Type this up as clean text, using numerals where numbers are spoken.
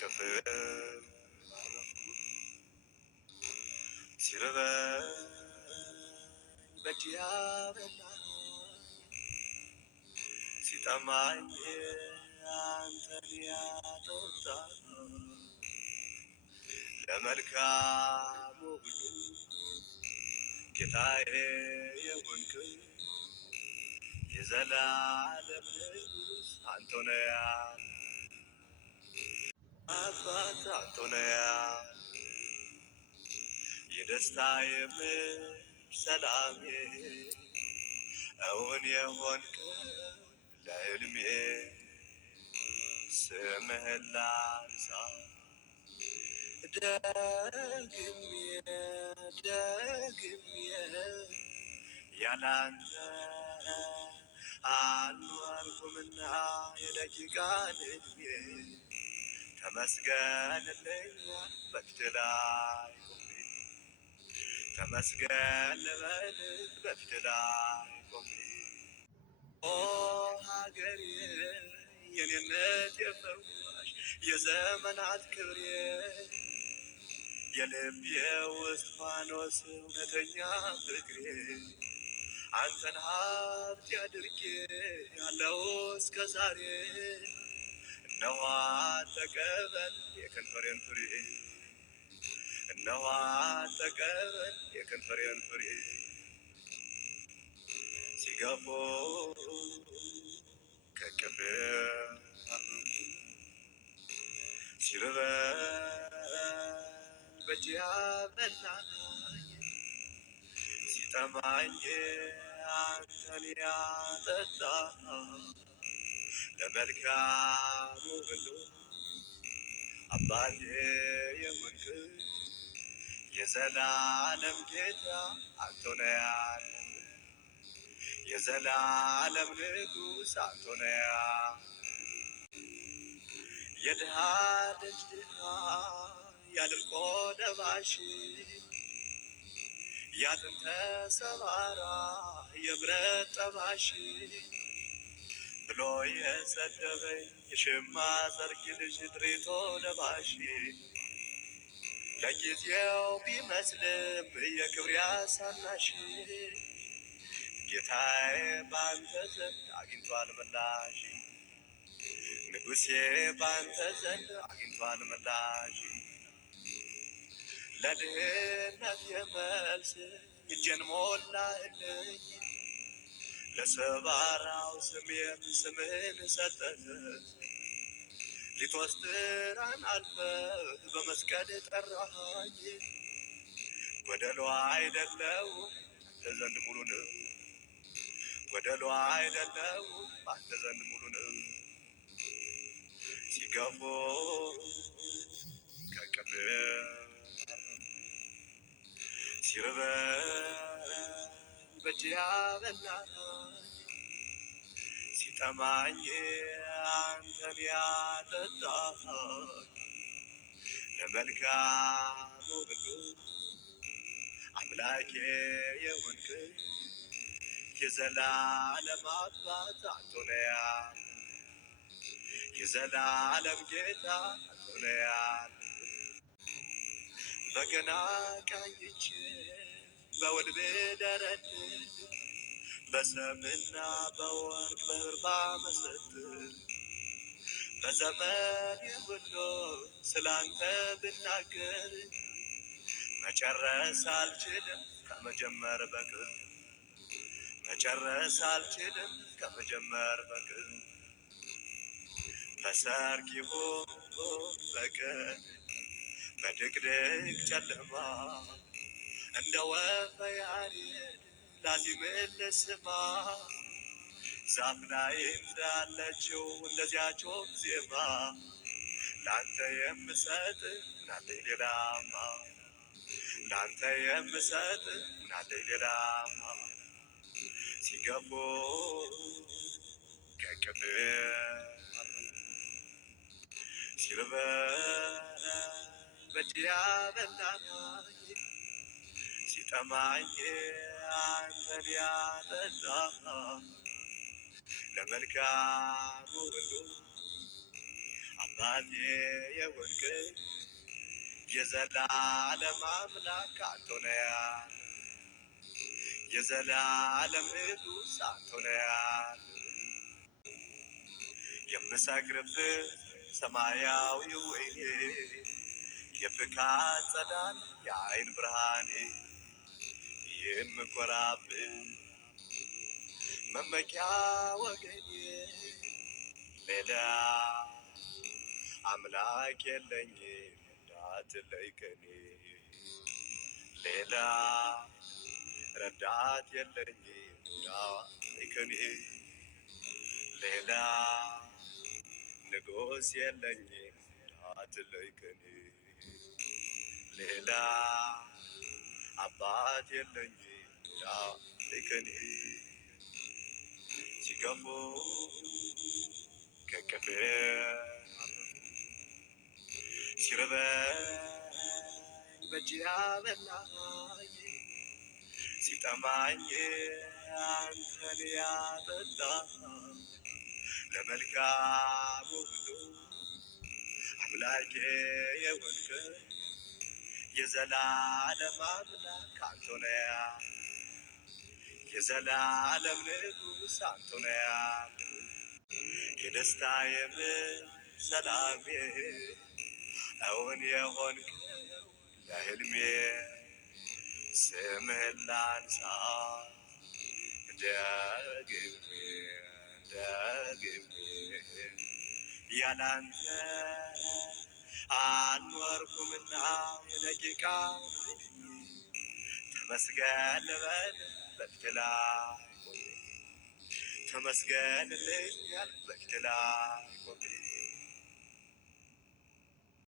ከፍቅር ሲርበኝ በእጅ ያበላኝ ሲጠማኝ አንተን ያጠጣ ለመልካሙ ሁሉ ጌታዬ የሆንክ የዘላለም ንጉሥ አንተ ነህ አባት አንተ ነህ የደስታዬ ምንጭ ሰላሜ እውን የሆንክ ለሕልሜ ስምህን ላንሳ ደግሜ ያላንተ አልኖርኩምና የደቂቃ ዕድሜ ተመስገንልኝ በፊትህ ላይ ቆሜ ተመስገን ልበልህ በፊትህ ላይ ቆሜ ኦ ሀገሬ የኔነት የፈዋሽ የዘመናት ክብሬ የልቤ ውስጥ ፋኖስ እውነተኛ ፍቅሬ አንተን ሀብት ያድርጌ ያለው እስከ ዛሬ እነሆ ተቀበል የከንፈሬን ፍሬ እነሆ ተቀበል የከንፈሬን ፍሬ ሲገፉ ከቅፍ ሲርበኝ በእጅ ያበላኝ ሲጠማኝ አንተን ያጠጣ ለመልካሙ ሁሉ አባቴ የሆንክ የዘላለም ጌታ አንተ ነህ የዘላለም ንጉሥ አንተ ነህ የድሃ ልጅ ድሃ ያልቆ ለባሽ ያጥንተ ሰባራ የብረት ጠባሽ ብሎ የሰደበኝ የሽማ ዘርግ ልጅ ድሪቶ ለባሽ ለጊዜው ቢመስልም የክብሬ አሳናሽ ጌታዬ ባንተ ዘንድ አግኝቷል ምላሽ ንጉሴ ባንተ ዘንድ አግኝቷል ምላሽ ለድህነት የመልስ እጄን ሞላህልኝ ለሰባራው ስሜም ስምህን ሰጠህ ሊትወስድራን አልፈህ በመስቀል ጠራኸኝ ጎደሎ አይደለሁም አንተ ዘንድ ሙሉ ነው ጎደሎ አይደለሁም አንተ ዘንድ ሙሉ ነው ሲገፉ ከቅፍ ሲርበኝ በእጅ ያበላኝ ሲጠማኝ አንተን ያጠጣኝ ለመልካሙ ሁሉ አምላኬ የሆንክ የዘላለም አባት አንተ ነህ የዘላለም ጌታ አንተ ነህ በገና ቃኝቼ በውል ብደረድር በሰምና በወርቅ በብር ባመሰጥር በዘመኔ ሁሉ ስላንተ ብናገር መጨረስ አልችልም ከመጀመር በቅር መጨረስ አልችልም ከመጀመር በቅር በሰርክ ይሁን በቀን በድቅድቅ ጨለማ እንደ ወፈ ያሬድ ላዚምን ልስማ ዛፍ ላይ እንዳለችው እንደዚያች ወፍ ዜማ ላንተ የምሰጥ ምናለኝ ሌላማ ላንተ የምሰጥ ምናለኝ ሌላማ ሲገፉ ከቅፍ ሲርበኝ በእጅ ያበላኝ ሲጠማኝ አንተን ያጠጣ ለመልካሙ ሁሉ አባቴ የሆንክ የዘላለም አምላክ አንተ ነህ። የዘላለም ንጉሥ አንተ ነህ። የምሰግርብህ ሰማያዊ ወይኔ የፍካት ጸዳል የአይን ብርሃኔ የምኮራብህ መመኪያ ወገኔ ሌላ አምላክ የለኝም እንዳትለይ ከኔ ሌላ ረዳት የለኝም እንዳትለይ ከኔ ሌላ ንጉሥ የለኝም እንዳትለይ ከኔ ሌላ አባት የለኝም እንዳትለይ ከኔ ሲገፉ ከቅፌ ሲርበኝ በእጅ ያበላኝ ሲጠማኝ አንተን ያጠጣ ለመልካሙ ሁሉ አምላኬ የሆንክ የዘላለም አምላክ አንተ ነህ። የዘላለም ንጉሥ አንተ ነህ። የደስታዬም ሰላሜ እውን የሆንክ ለሕልሜ ስምህን ላንሳ ደግሜ ያላንተ አልኖርኩምና የደቂቃ ተመስገን ልበል በፊት ላይ ተመስገን ልበል በፊት ላይ